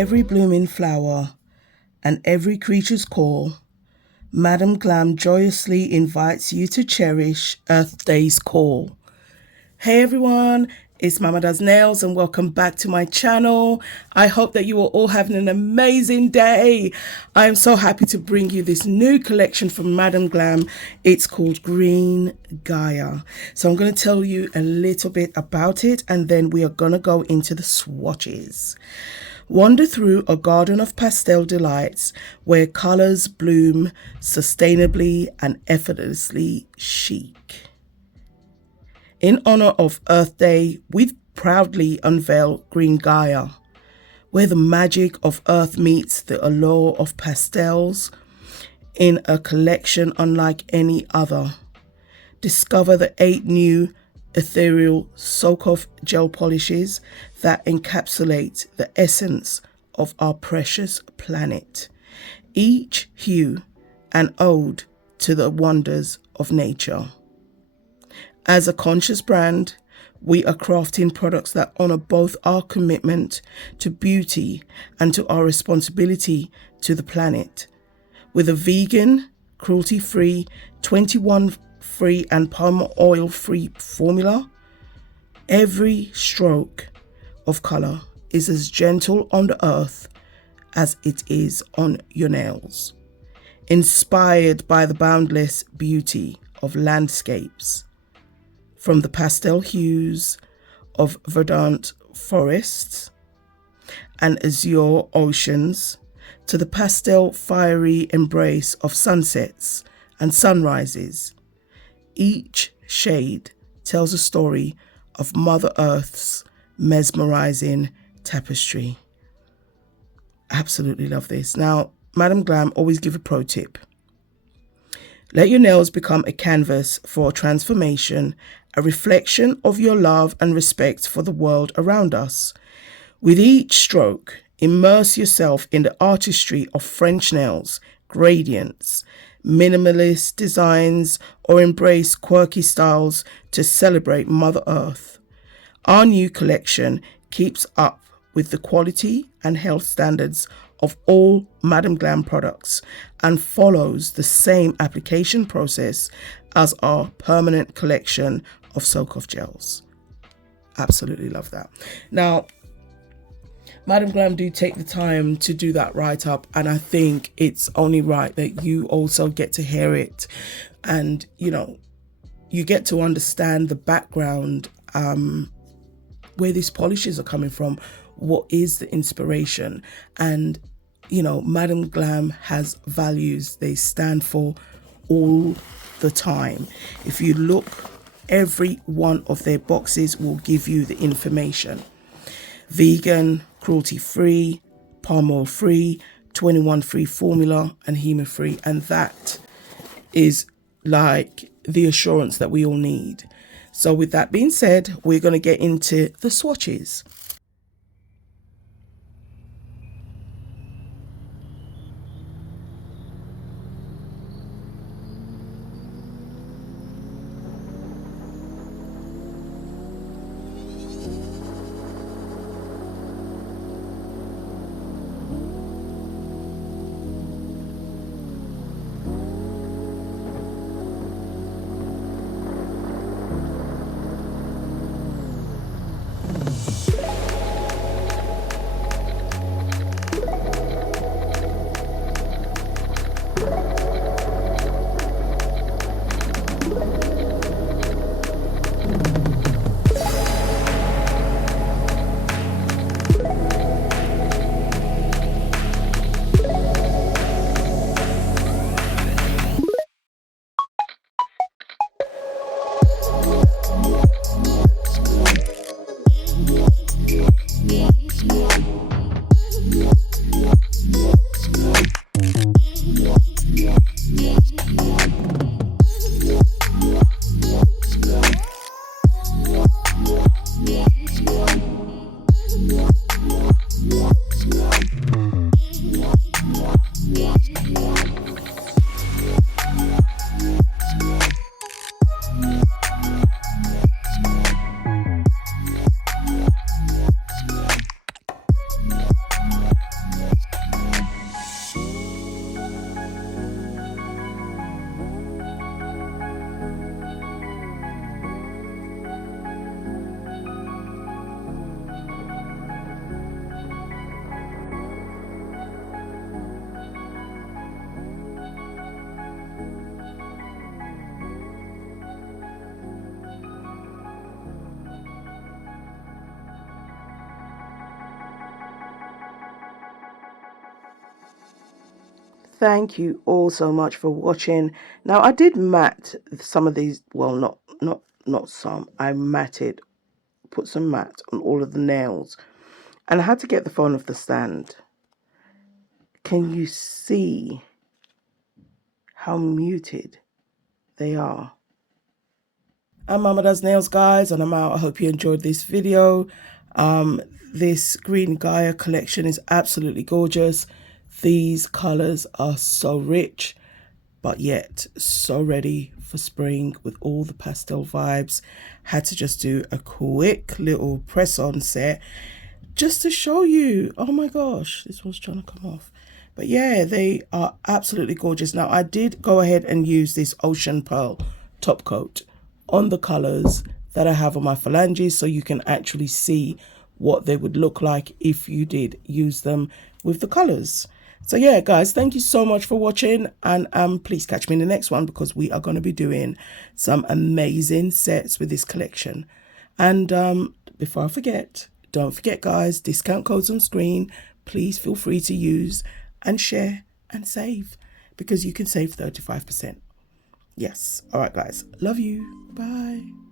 every blooming flower and every creature's call, Madam Glam joyously invites you to cherish Earth Day's call. Hey everyone, it's Mama Does Nails and welcome back to my channel. I hope that you are all having an amazing day. I am so happy to bring you this new collection from Madam Glam. It's called Green Gaia. So I'm going to tell you a little bit about it and then we are going to go into the swatches. Wander through a garden of pastel delights where colors bloom sustainably and effortlessly chic. In honor of Earth Day, we proudly unveil Green Gaia, where the magic of Earth meets the allure of pastels in a collection unlike any other. Discover the 8 new ethereal soak-off gel polishes that encapsulate the essence of our precious planet. Each hue an ode to the wonders of nature. As a conscious brand, we are crafting products that honor both our commitment to beauty and to our responsibility to the planet. With a vegan, cruelty-free, 21-free and palm oil-free formula, every stroke of color is as gentle on the earth as it is on your nails. Inspired by the boundless beauty of landscapes, from the pastel hues of verdant forests and azure oceans to the pastel fiery embrace of sunsets and sunrises, each shade tells a story of Mother Earth's mesmerizing tapestry. Absolutely love this. Now, Madam Glam always give a pro tip. Let your nails become a canvas for transformation, a reflection of your love and respect for the world around us. With each stroke, immerse yourself in the artistry of French nails, gradients, minimalist designs, or embrace quirky styles to celebrate Mother Earth. Our new collection keeps up with the quality and health standards of all Madam Glam products and follows the same application process as our permanent collection of soak-off gels. Absolutely love that. Now, Madam Glam do take the time to do that write-up, and I think it's only right that you also get to hear it and, you get to understand the background, where these polishes are coming from, what is the inspiration. And Madam Glam has values they stand for all the time. If you look, every one of their boxes will give you the information. Vegan, cruelty-free, palm oil-free, 21-free formula, and hemo-free. And that is like the assurance that we all need. So with that being said, we're going to get into the swatches. thank you all so much for watching. Now, I did matte some of these, well, not some. I matted, put some matte on all of the nails, and I had to get the phone off the stand. Can you see how muted they are? I'm Mama Does Nails, guys, and I'm out. I hope you enjoyed this video. This green Gaia collection is absolutely gorgeous. These colors are so rich, but yet so ready for spring with all the pastel vibes. Had to just do a quick little press on set just to show you. Oh my gosh, this one's trying to come off. But yeah, they are absolutely gorgeous. Now, I did go ahead and use this Ocean Pearl top coat on the colors that I have on my phalanges, so you can actually see what they would look like if you did use them with the colors. So yeah, guys, thank you so much for watching, and please catch me in the next one, because we are going to be doing some amazing sets with this collection. And before I forget, don't forget, guys, discount codes on screen. Please feel free to use and share and save, because you can save 35%. Yes. All right, guys. Love you. Bye.